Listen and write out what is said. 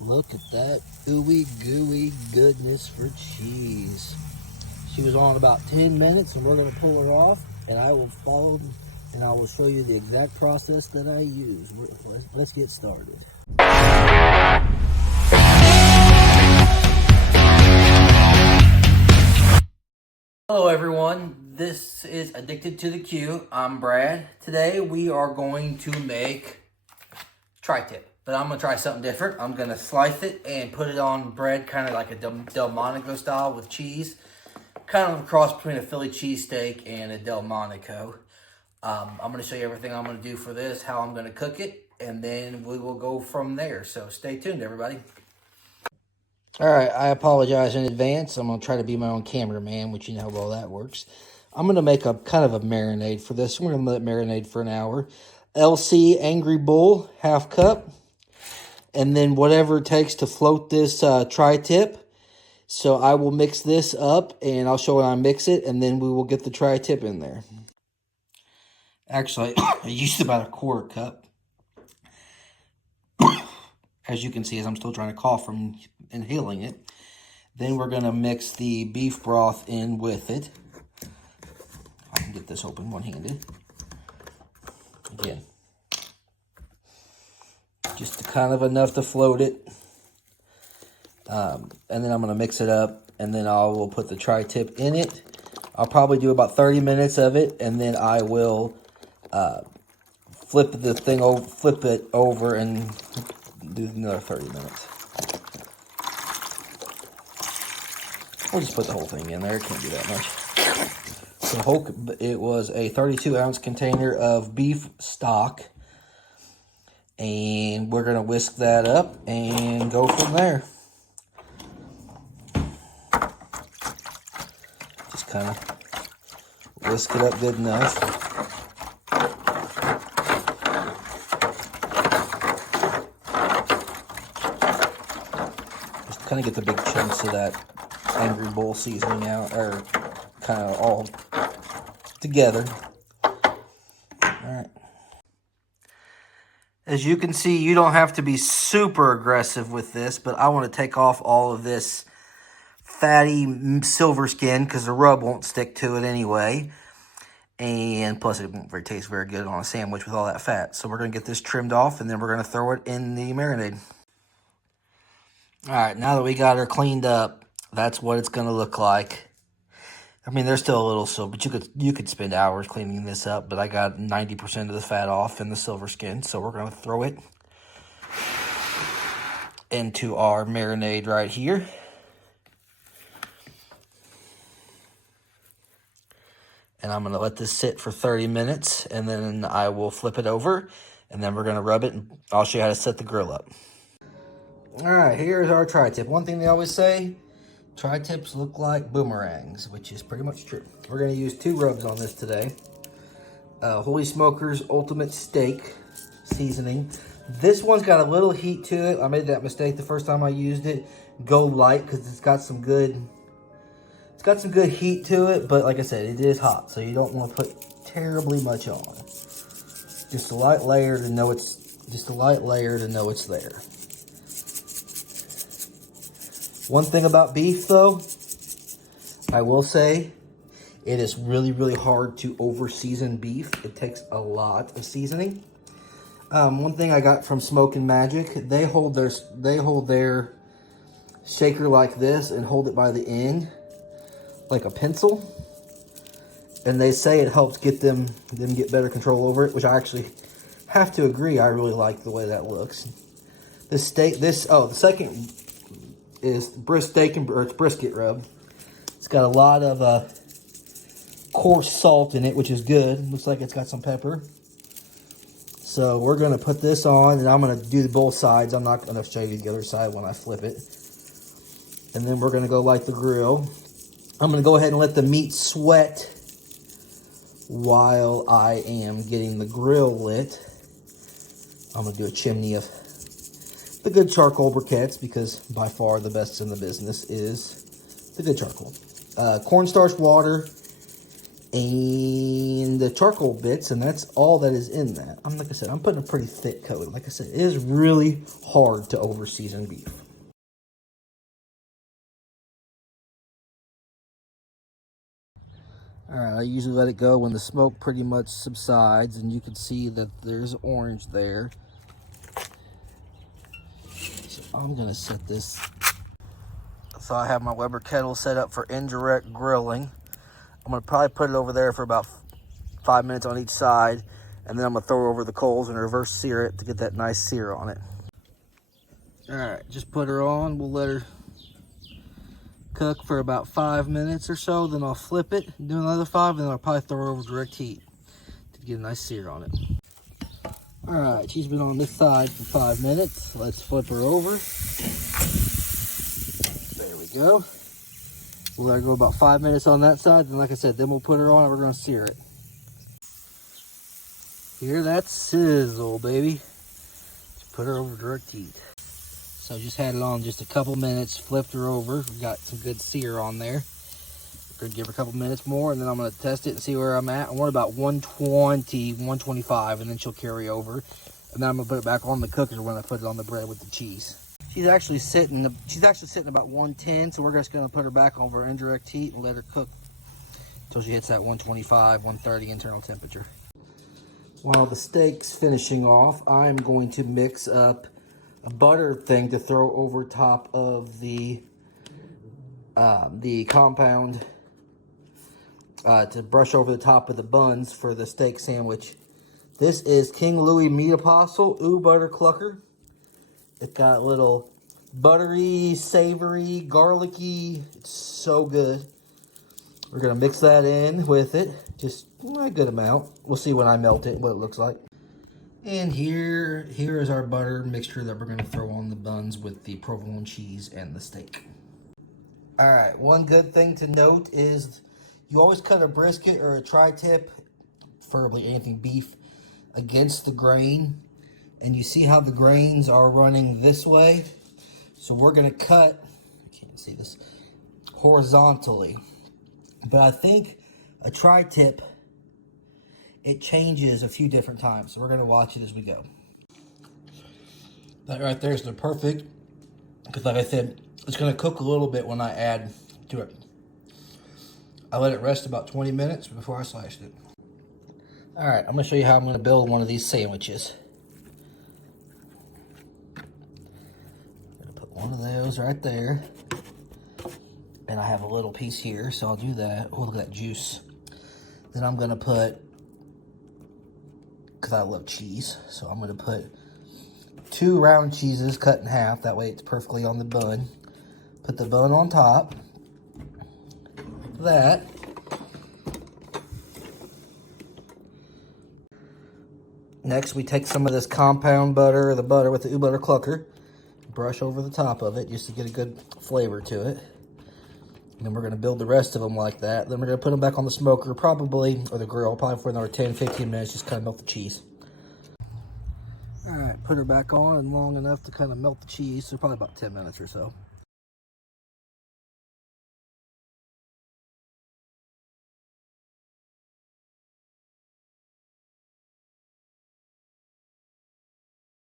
Look at that ooey gooey goodness for cheese. She was on about 10 minutes and we're going to pull her off, and I will follow and I will show you the exact process that I use. Let's get started. Hello everyone, this is Addicted to the Q. I'm Brad. Today we are going to make tri-tip, but I'm going to try something different. I'm going to slice it and put it on bread, kind of like a Delmonico style with cheese. Kind of a cross between a Philly cheesesteak and a Delmonico. I'm going to show you everything I'm going to do for this, how I'm going to cook it, and then we will go from there. So stay tuned, everybody. All right, I apologize in advance. I'm going to try to be my own cameraman, which you know how well that works. I'm going to make a kind of a marinade for this. We're going to let it marinate for an hour. LC Angry Bull, half cup. And then whatever it takes to float this tri-tip. So I will mix this up, and I'll show when I mix it, and then we will get the tri-tip in there. Actually, I used about a quarter cup. As you can see, as I'm still trying to cough from inhaling it. Then we're going to mix the beef broth in with it. I can get this open one-handed. Again. Just kind of enough to float it. And then I'm going to mix it up, and then I will put the tri-tip in it. I'll probably do about 30 minutes of it, and then I will flip it over and do another 30 minutes. We'll just put the whole thing in there. It can't be that much. It was a 32-ounce container of beef stock, and we're going to whisk that up and go from there. Just kind of whisk it up good enough. Just kind of get the big chunks of that Angry Bull seasoning out, or kind of all together. Alright. As you can see, you don't have to be super aggressive with this, but I want to take off all of this fatty silver skin because the rub won't stick to it anyway. And plus it won't taste very good on a sandwich with all that fat. So we're going to get this trimmed off, and then we're going to throw it in the marinade. Alright, now that we got her cleaned up, that's what it's going to look like. I mean, there's still a little silver, but you could spend hours cleaning this up, but I got 90% of the fat off in the silver skin, so we're going to throw it into our marinade right here. And I'm going to let this sit for 30 minutes, and then I will flip it over, and then we're going to rub it, and I'll show you how to set the grill up. All right, here's our tri-tip. One thing they always say, tri-tips look like boomerangs, which is pretty much true. We're going to use 2 rubs on this today. Holy Smokers Ultimate Steak seasoning. This one's got a little heat to it. I made that mistake the first time I used it. Go light because it's got some good heat to it, but like I said, it is hot, so you don't want to put terribly much on. Just a light layer to know it's there. One thing about beef, though, I will say, it is really, really hard to over-season beef. It takes a lot of seasoning. One thing I got from Smokin' Magic, they hold their shaker like this and hold it by the end, like a pencil. And they say it helps get them get better control over it, which I actually have to agree. I really like the way that looks. The second is it's brisket rub. It's got a lot of coarse salt in it, which is good. Looks like it's got some pepper. So we're going to put this on, and I'm going to do both sides. I'm not going to show you the other side when I flip it. And then we're going to go light the grill. I'm going to go ahead and let the meat sweat while I am getting the grill lit. I'm going to do a chimney of the good charcoal briquettes, because by far the best in the business is the good charcoal. Cornstarch water and the charcoal bits, and that's all that is in that. Like I said, I'm putting a pretty thick coat. Like I said, it is really hard to over season beef. All right, I usually let it go when the smoke pretty much subsides, and you can see that there's orange there. So I'm gonna set this. So I have my Weber kettle set up for indirect grilling. I'm gonna probably put it over there for about 5 minutes on each side, and then I'm gonna throw it over the coals and reverse sear it to get that nice sear on it. All right, just put her on. We'll let her cook for about 5 minutes or so. Then I'll flip it, do another 5, and then I'll probably throw her over direct heat to get a nice sear on it. All right, she's been on this side for 5 minutes. Let's flip her over. There we go. We'll let her go about 5 minutes on that side. Then, like I said, then we'll put her on and we're gonna sear it. Hear that sizzle, baby. Just put her over direct heat. So just had it on just a couple minutes, flipped her over. We got some good sear on there. We're gonna give her a couple minutes more, and then I'm gonna test it and see where I'm at. I want about 120, 125, and then she'll carry over. And then I'm gonna put it back on the cooker when I put it on the bread with the cheese. She's actually sitting about 110, so we're just gonna put her back over indirect heat and let her cook until she hits that 125, 130 internal temperature. While the steak's finishing off, I'm going to mix up a butter thing to throw over top of the compound to brush over the top of the buns for the steak sandwich. This is King Louis Meat Apostle Ooh Butter Clucker. It's got a little buttery, savory, garlicky. It's so good. We're gonna mix that in with it, just a good amount. We'll see when I melt it what it looks like. And here is our butter mixture that we're gonna throw on the buns with the provolone cheese and the steak. All right, one good thing to note is you always cut a brisket or a tri-tip, preferably anything beef, against the grain. And you see how the grains are running this way? So we're gonna cut, you can't see this, horizontally. But I think a tri-tip, it changes a few different times. So we're gonna watch it as we go. That right there is the perfect, because like I said, it's gonna cook a little bit when I add to it. I let it rest about 20 minutes before I sliced it. All right, I'm gonna show you how I'm gonna build one of these sandwiches. I'm gonna put one of those right there. And I have a little piece here, so I'll do that. Oh, look at that juice. Then I'm gonna put, because I love cheese, so I'm gonna put 2 round cheeses cut in half. That way it's perfectly on the bun. Put the bun on top. That. Next, we take some of this compound butter, or the butter with the Ooh Butter Clucker, brush over the top of it just to get a good flavor to it. And then we're going to build the rest of them like that. Then we're going to put them back on the smoker, probably, or the grill, probably for another 10, 15 minutes, just kind of melt the cheese. All right, put her back on and long enough to kind of melt the cheese, so probably about 10 minutes or so.